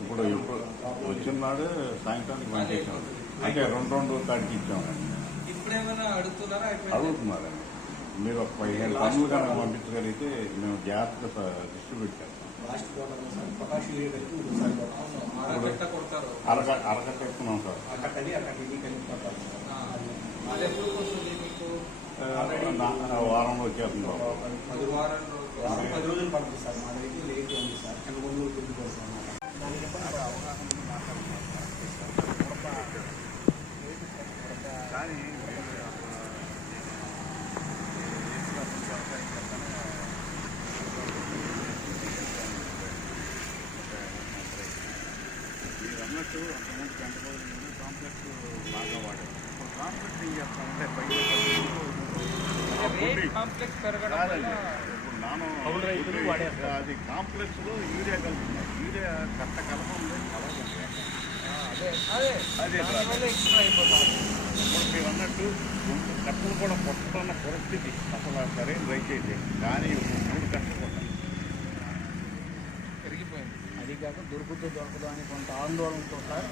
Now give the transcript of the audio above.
ఇప్పుడు ఇప్పుడు వచ్చినాడు సాయంత్రానికి పంచేసాం అంటే రెండు రెండు కాడికి ఇచ్చామండి అడుగుతున్నారా? మీరు ఒక పదిహేను టన్నులు కనుక పంపించగలిగితే మేము జాగ్రత్తగా డిస్ట్రిబ్యూట్ చేస్తాం. Last quarter sir. Prakash urea కలిపి ఇంకోసారి కొడతాం. అరగంట కొడతారు. అరక అరకట్ట ఎక్కుతున్నాం సార్ వారంలో వచ్చేస్తుంది పది వారం పది రోజులు పడుతుంది సార్ మా దగ్గర లేట్ ఉంది సార్ కింద ముందు కోసం కానీ మీరు అన్నట్టు అంతకుముందు గంట రోజులు కాంప్లెక్స్ బాగా వాడారు ఇప్పుడు కాంప్లెక్స్ ఏం చేస్తామంటే పైన రేట్ కాంప్లెక్స్ పెరగడం వల్ల కౌలు రైతులు వాడేస్తారు. అది కాంప్లెక్స్లో యూరియా కలుపుతున్నారు. యూరియా కట్ట కలపంలో కలపండి అదే అదే. అదే దానివల్ల ఎక్కువ ఇప్పుడు మీరు అన్నట్టు కట్టలు కూడా కొట్టుకున్న పరిస్థితి అసలు సరైన రైతు అయితే. కానీ మూడు కట్టలు పెరిగిపోయింది. అది కాక దొరుకుతూ దొరకదు అని కొంత ఆందోళనతో సార్